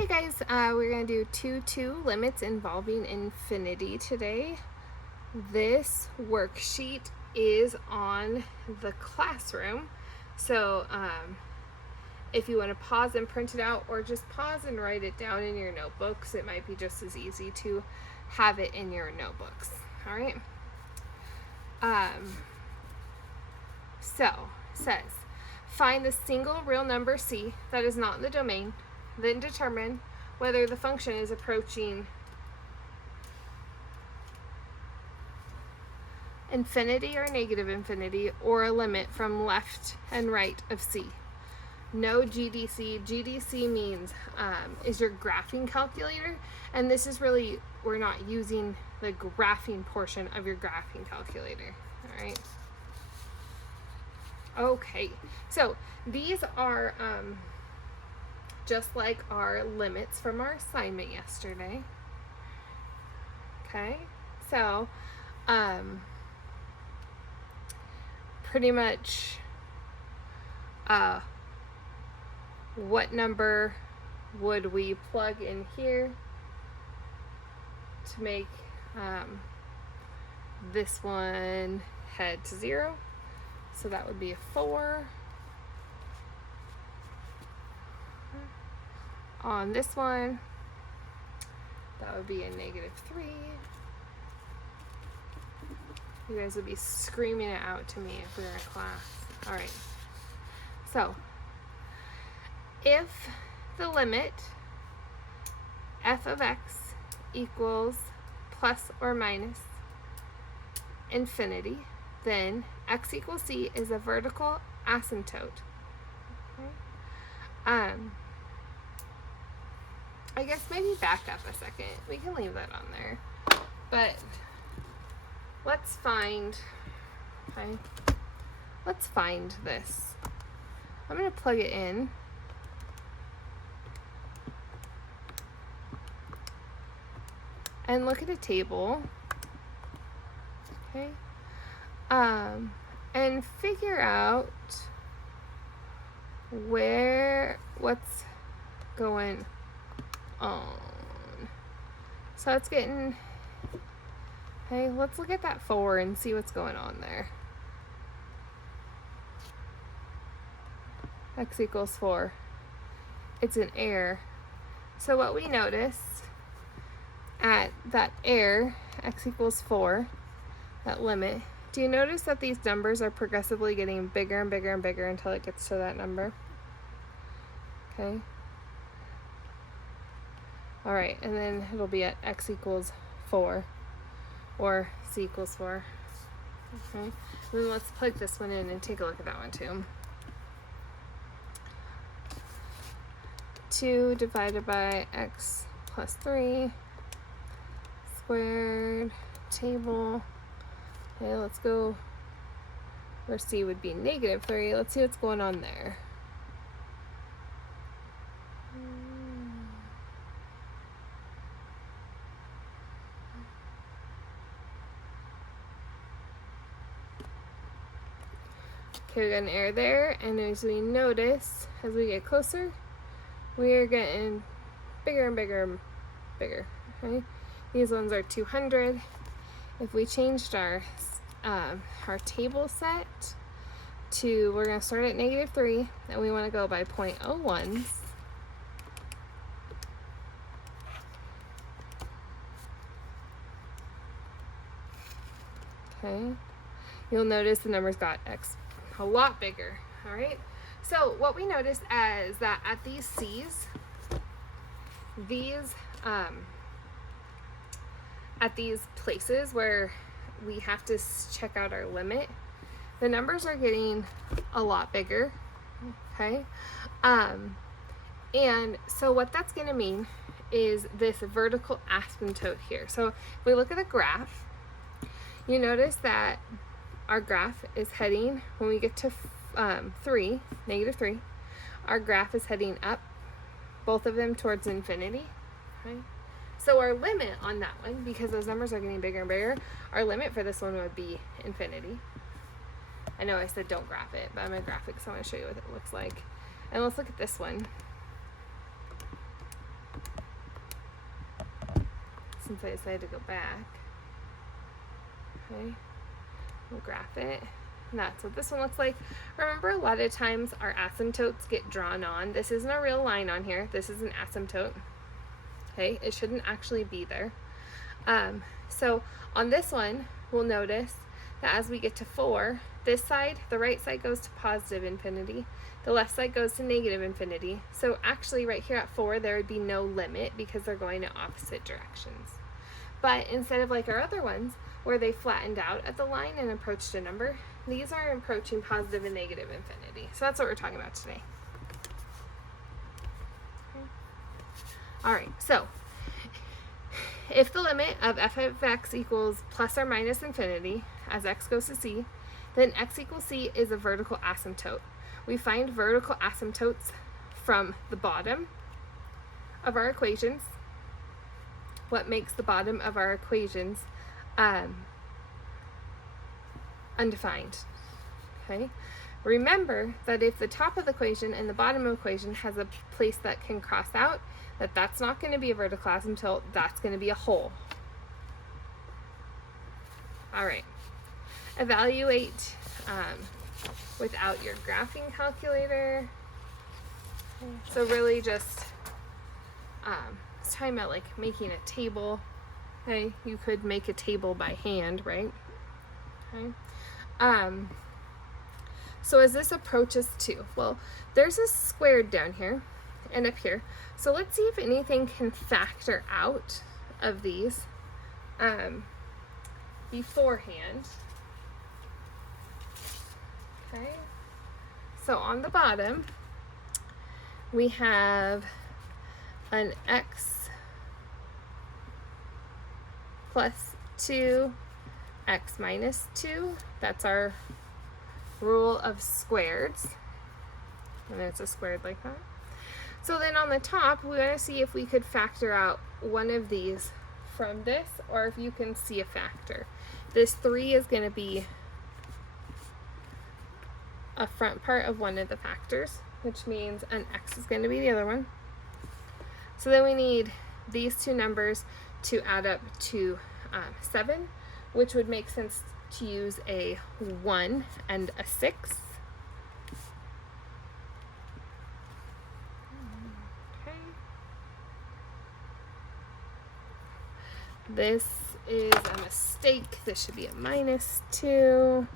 Hey guys, we're going to do two limits involving infinity today. This worksheet is on the classroom, so if you want to pause and print it out, or just pause and write it down in your notebooks, it might be just as easy to have it in your notebooks. All right. So it says, find the single real number c that is not in the domain, then determine whether the function is approaching infinity or negative infinity, or a limit from left and right of c. No GDC. GDC means is your graphing calculator, and this is really, we're not using the graphing portion of your graphing calculator. All right. Okay, so these are just like our limits from our assignment yesterday. Okay, so pretty much what number would we plug in here to make this one head to 0? So that would be a 4. On this one, that would be a -3. You guys would be screaming it out to me if we were in class. All right. So if the limit f of x equals plus or minus infinity, then x equals c is a vertical asymptote. Okay. I guess maybe back up a second. We can leave that on there. But let's find this. I'm going to plug it in. And look at a table. Okay. And figure out what's going on. So it's getting, hey, let's look at that 4 and see what's going on there. X equals 4. It's an error. So what we notice at that error, x equals 4, that limit, do you notice that these numbers are progressively getting bigger and bigger and bigger until it gets to that number? Okay. All right, and then it'll be at x equals 4 or c equals 4. Okay. And then let's plug this one in and take a look at that one too. 2 divided by x plus 3 squared table. Okay, let's go where c would be -3. Let's see what's going on there. Okay, we got an error there, and as we notice, as we get closer, we are getting bigger and bigger and bigger. Okay, these ones are 200. If we changed our table set to, we're going to start at -3, and we want to go by 0.01s. Okay, you'll notice the numbers got x a lot bigger. All right, so what we notice is that at these c's, at these places where we have to check out our limit, the numbers are getting a lot bigger. Okay, and so what that's going to mean is this vertical asymptote here. So if we look at the graph, you notice that our graph is heading, when we get to -3, our graph is heading up, both of them towards infinity. Okay? So our limit on that one, because those numbers are getting bigger and bigger, our limit for this one would be infinity. I know I said don't graph it, but I'm a graphic, so I want to show you what it looks like. And let's look at this one. since I decided to go back. Okay, we'll graph it. And that's what this one looks like. Remember, a lot of times our asymptotes get drawn on. This isn't a real line on here. This is an asymptote. Okay, it shouldn't actually be there. So on this one, we'll notice that as we get to 4, this side, the right side goes to positive infinity. The left side goes to negative infinity. So actually right here at 4, there would be no limit because they're going to opposite directions. But instead of like our other ones, where they flattened out at the line and approached a number, these are approaching positive and negative infinity. So that's what we're talking about today. Okay. All right, so if the limit of f of x equals plus or minus infinity as x goes to c, then x equals c is a vertical asymptote. We find vertical asymptotes from the bottom of our equations. What makes the bottom of our equations undefined? Okay. Remember that if the top of the equation and the bottom of the equation has a place that can cross out, that's not going to be a vertical asymptote, that's going to be a hole. All right. Evaluate without your graphing calculator. Okay. So really just it's talking about like making a table. Okay, you could make a table by hand, right? Okay. So as this approaches 2, well, there's a squared down here and up here. So let's see if anything can factor out of these beforehand. Okay. So on the bottom, we have an x plus 2, x minus 2. That's our rule of squareds. And then it's a squared like that. So then on the top, we want to see if we could factor out one of these from this, or if you can see a factor. This 3 is going to be a front part of one of the factors, which means an x is going to be the other one. So then we need these two numbers to add up to 7, which would make sense to use a 1 and a 6. Okay. This is a mistake. This should be a minus 2.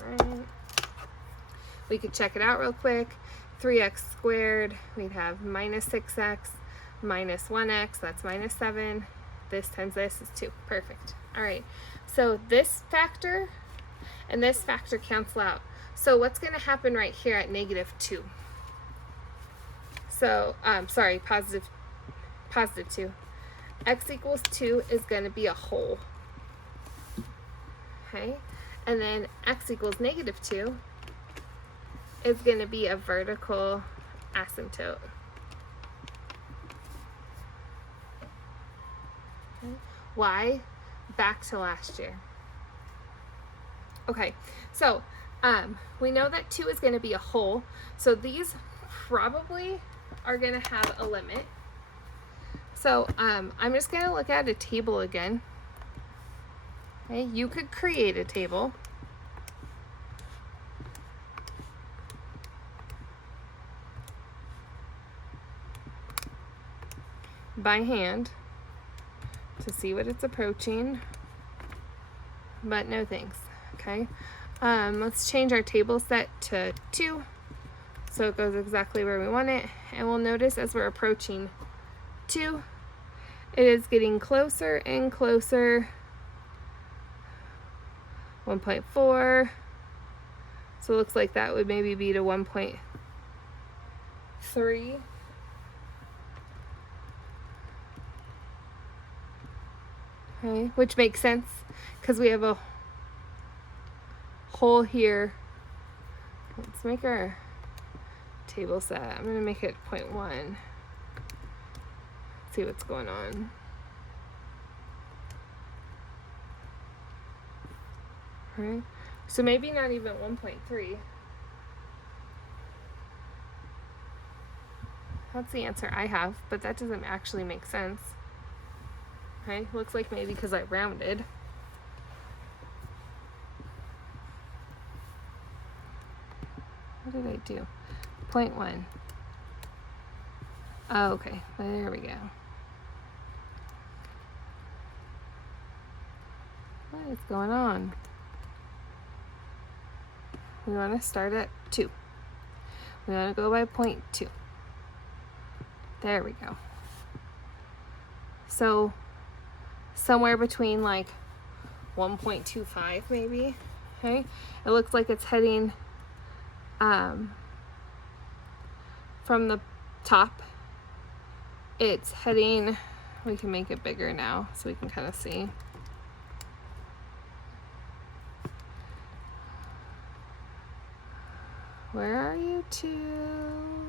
All right. We could check it out real quick. 3x squared, we'd have minus 6x minus 1x, that's minus 7. This times this is 2. Perfect. All right, so this factor and this factor cancel out. So what's going to happen right here at negative 2? So, sorry, positive 2. X equals 2 is going to be a whole. Okay, and then x equals negative 2 is going to be a vertical asymptote. Okay. Why? Back to last year. Okay, so we know that 2 is going to be a whole, so these probably are going to have a limit. So I'm just going to look at a table again. Okay, you could create a table. By hand to see what it's approaching, but no thanks. Okay, let's change our table set to 2 so it goes exactly where we want it, and we'll notice as we're approaching 2, it is getting closer and closer. 1.4, so it looks like that would maybe be to 1.3. Okay, which makes sense because we have a hole here. Let's make our table set. I'm going to make it 0.1. See what's going on. All right, so maybe not even 1.3. That's the answer I have, but that doesn't actually make sense. Okay, looks like maybe because I rounded. What did I do? 0.1. Oh, okay, there we go. What is going on? We want to start at 2. We want to go by 0.2. There we go. So somewhere between like 1.25 maybe. Okay, it looks like it's heading from the top. It's heading, we can make it bigger now so we can kind of see. Where are you two?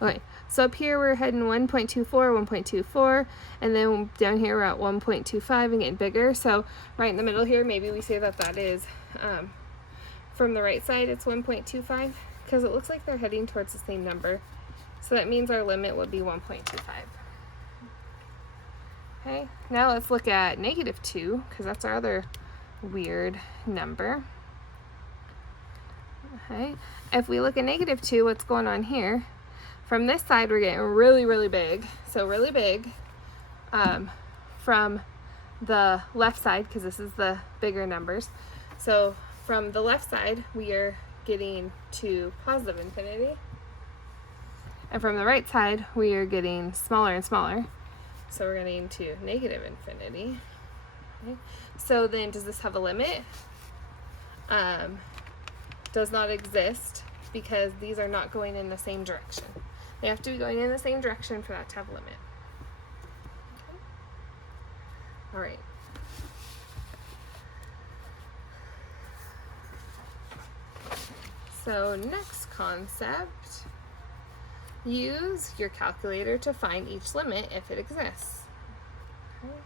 Okay, so up here we're heading 1.24, 1.24, and then down here we're at 1.25 and getting bigger. So right in the middle here, maybe we say that that is, from the right side, it's 1.25, because it looks like they're heading towards the same number. So that means our limit would be 1.25. Okay, now let's look at -2, because that's our other weird number. Okay, if we look at -2, what's going on here? From this side, we're getting really, really big. So really big from the left side, because this is the bigger numbers. So from the left side, we are getting to positive infinity. And from the right side, we are getting smaller and smaller. So we're getting to negative infinity. Okay. So then does this have a limit? Does not exist, because these are not going in the same direction. They have to be going in the same direction for that to have a limit. Okay. All right. So next concept, use your calculator to find each limit if it exists. Okay.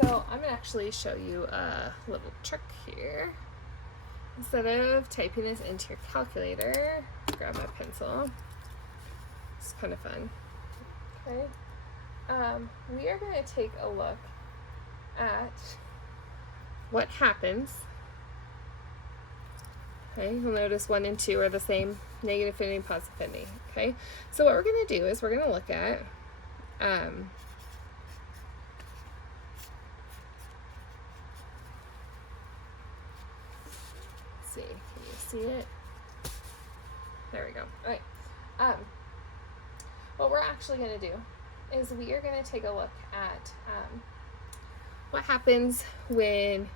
So I'm going to actually show you a little trick here. Instead of typing this into your calculator, grab my pencil. It's kind of fun. Okay. We are going to take a look at what happens. Okay, you'll notice 1 and 2 are the same, negative infinity and positive infinity. Okay, so what we're going to do is we're going to look at see, can you see it? There we go. Okay. What we're actually going to do is we are going to take a look at what happens when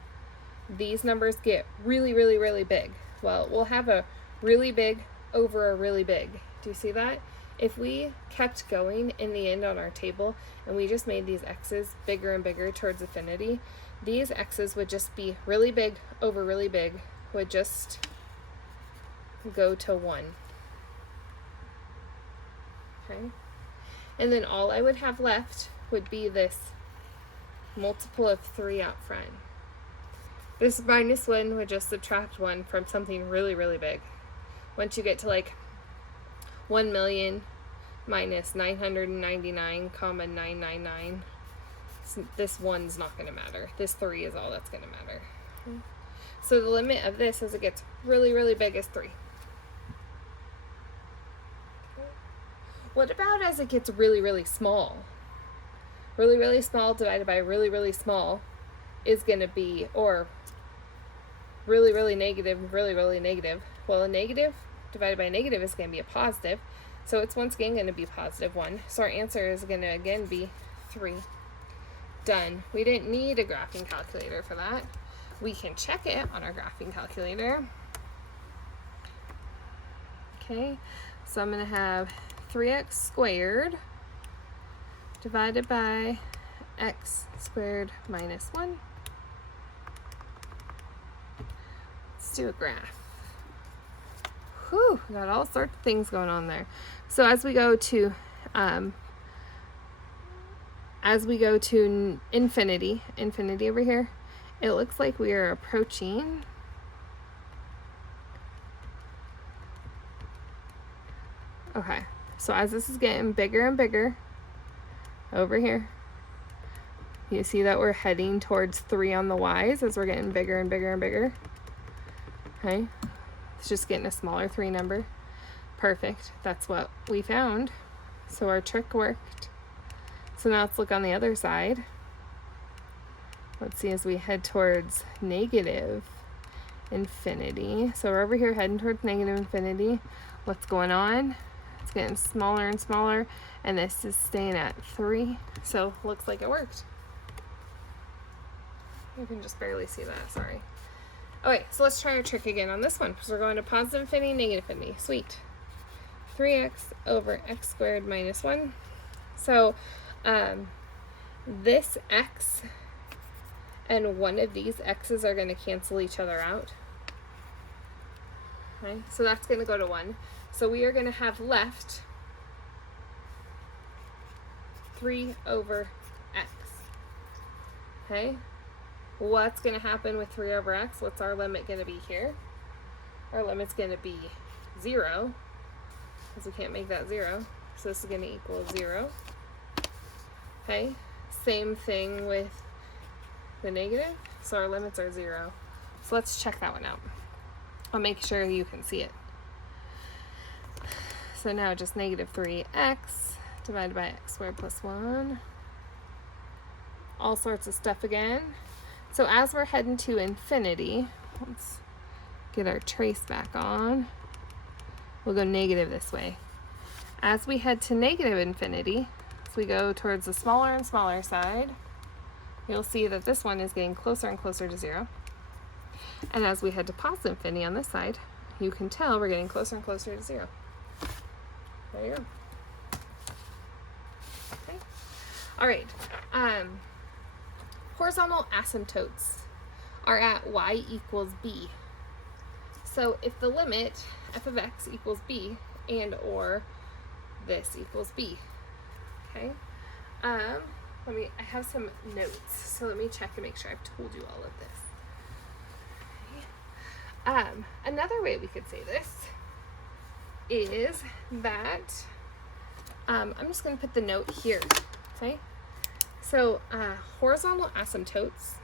these numbers get really, really, really big. Well, we'll have a really big over a really big. Do you see that? If we kept going in the end on our table and we just made these x's bigger and bigger towards infinity, these x's would just be really big over really big, would just go to 1. Okay? And then all I would have left would be this multiple of 3 out front. This -1 would just subtract 1 from something really, really big. Once you get to like 1 million minus 999,999, this 1's not going to matter. This 3 is all that's going to matter. So the limit of this as it gets really, really big is 3. What about as it gets really, really small? Really, really small divided by really, really small is going to be, or really, really negative, really, really negative. Well, a negative divided by a negative is going to be a positive. So it's once again going to be positive 1. So our answer is going to again be 3. Done. We didn't need a graphing calculator for that. We can check it on our graphing calculator. Okay, so I'm going to have 3x squared divided by x squared minus 1. Let's do a graph. Whew, got all sorts of things going on there. So as we go to infinity over here, it looks like we are approaching Okay, so as this is getting bigger and bigger over here, you see that we're heading towards 3 on the y's as we're getting bigger and bigger and bigger. Okay, it's just getting a smaller 3 number. Perfect, that's what we found. So our trick worked. So now let's look on the other side. Let's see as we head towards negative infinity. So we're over here heading towards negative infinity. What's going on? It's getting smaller and smaller, and this is staying at 3. So looks like it worked. You can just barely see that, sorry. Okay, so let's try our trick again on this one, because we're going to positive infinity, negative infinity. Sweet. 3x over x squared minus 1. So this x and one of these x's are going to cancel each other out. Okay, so that's going to go to 1. So we are going to have left 3 over x. Okay, what's going to happen with 3 over x? What's our limit going to be here? Our limit's going to be 0, because we can't make that 0. So this is going to equal 0. Okay, same thing with the negative. So our limits are 0. So let's check that one out. I'll make sure you can see it. So now just negative 3x divided by x squared plus 1. All sorts of stuff again. So as we're heading to infinity, let's get our trace back on. We'll go negative this way. As we head to negative infinity, as we go towards the smaller and smaller side, you'll see that this one is getting closer and closer to 0. And as we head to positive infinity on this side, you can tell we're getting closer and closer to 0. There you go. Okay. All right. Horizontal asymptotes are at y equals b. So if the limit f of x equals b and or this equals b, okay. I have some notes, so let me check and make sure I've told you all of this. Okay. Another way we could say this is that I'm just going to put the note here. Okay. So horizontal asymptotes.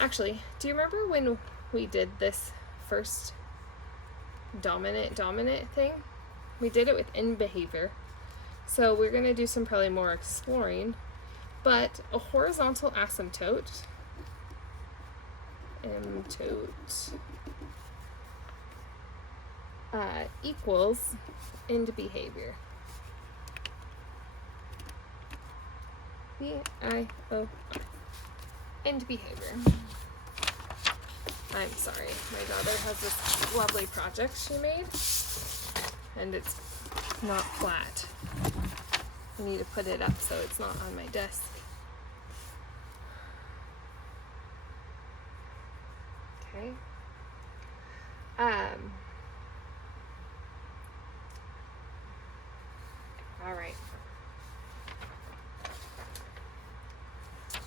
Actually, do you remember when we did this first dominant thing? We did it with end behavior. So we're going to do some probably more exploring. But a horizontal asymptote equals end behavior. B-I-O-R. End behavior. I'm sorry, my daughter has this lovely project she made, and it's not flat. I need to put it up so it's not on my desk. Okay. All right.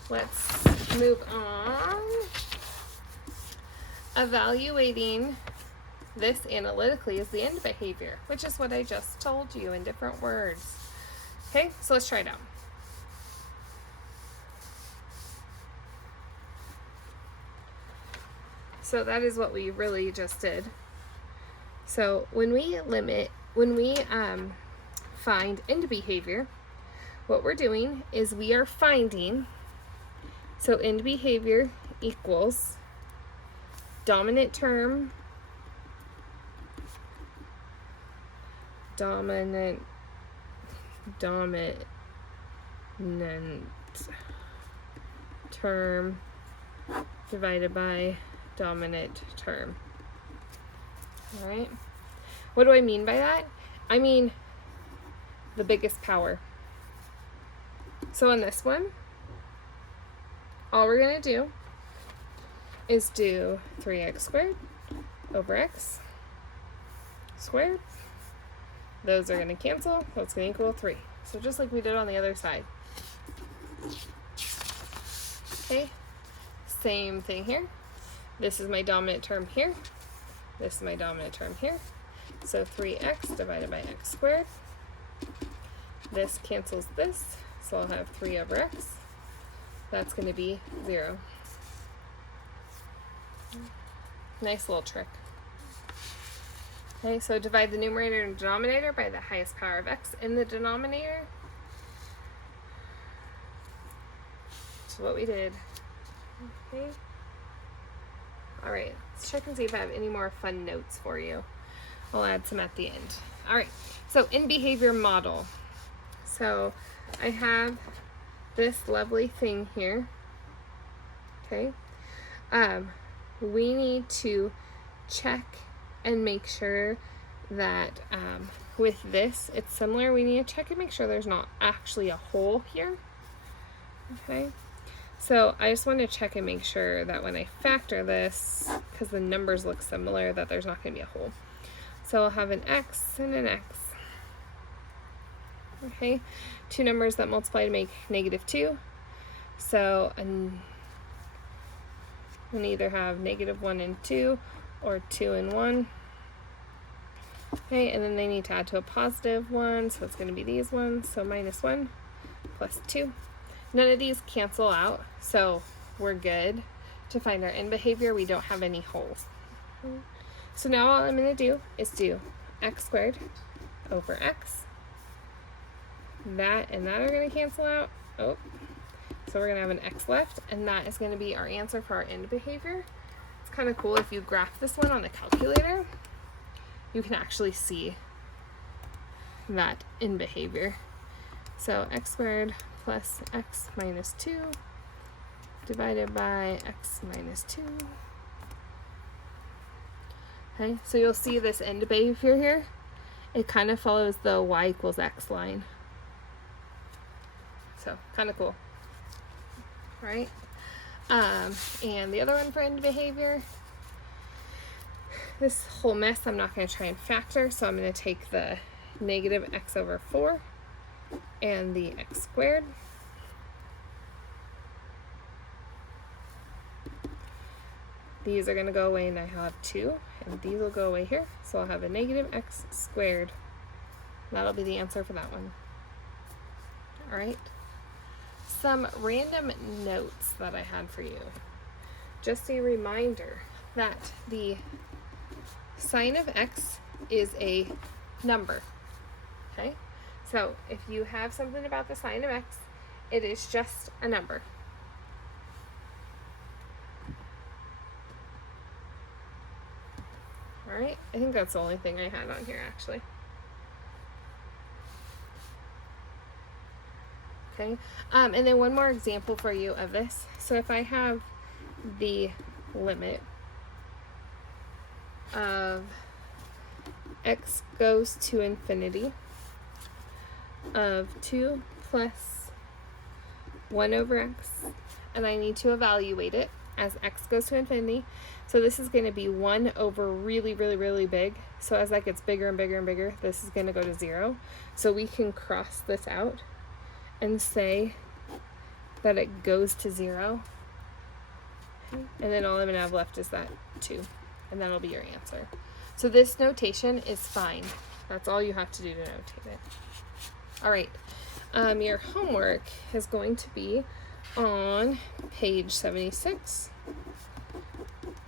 Let's move on. Evaluating this analytically is the end behavior, which is what I just told you in different words. Okay, so let's try it out. So that is what we really just did. So when we find end behavior, what we're doing is we are finding, so end behavior equals dominant term, dominant term divided by dominant term. All right. What do I mean by that? I mean the biggest power. So in this one, all we're going to do is do 3x squared over x squared. Those are going to cancel. That's going to equal 3. So just like we did on the other side. Okay. Same thing here. This is my dominant term here. This is my dominant term here. So 3x divided by x squared. This cancels this, so I'll have 3 over x. That's going to be 0. Nice little trick. Okay, so divide the numerator and denominator by the highest power of x in the denominator. Which is what we did. Okay. All right, let's check and see if I have any more fun notes for you. I'll add some at the end. All right, so in behavior model. So I have this lovely thing here. Okay. We need to check and make sure that with this, it's similar. We need to check and make sure there's not actually a hole here. Okay. So I just want to check and make sure that when I factor this, because the numbers look similar, that there's not going to be a hole. So I'll have an x and an x. Okay, two numbers that multiply to make -2. So we can either have -1 and 2 or 2 and 1. Okay, and then they need to add to a +1, so it's going to be these ones. So -1 plus 2. None of these cancel out, so we're good. To find our end behavior, we don't have any holes. So now all I'm going to do is do x squared over x. That and that are going to cancel out. Oh, so we're going to have an x left, and that is going to be our answer for our end behavior. It's kind of cool if you graph this one on a calculator, you can actually see that end behavior. So x squared plus x minus 2 divided by x minus 2. Okay, so you'll see this end behavior here. It kind of follows the y equals x line. So, kind of cool. Right? And the other one for end behavior, this whole mess I'm not going to try and factor, so I'm going to take the -x over 4 and the x squared. These are going to go away, and I have 2, and these will go away here, so I'll have a -x squared. That'll be the answer for that one. All right. Some random notes that I had for you. Just a reminder that the sign of x is a number. Okay? So if you have something about the sign of x, it is just a number. All right? I think that's the only thing I had on here, actually. Okay, and then one more example for you of this. So if I have the limit of x goes to infinity of 2 plus 1 over x, and I need to evaluate it as x goes to infinity. So this is going to be 1 over really, really, really big. So as that gets bigger and bigger and bigger, this is going to go to 0. So we can cross this out and say that it goes to 0. And then all I'm going to have left is that 2. And that'll be your answer. So this notation is fine. That's all you have to do to notate it. All right. Your homework is going to be on page 76.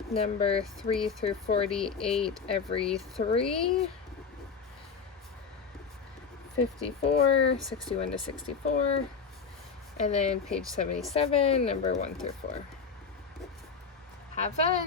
Number 3 through 48 every 3. 54, 61 to 64, and then page 77, number 1 through 4. Have fun!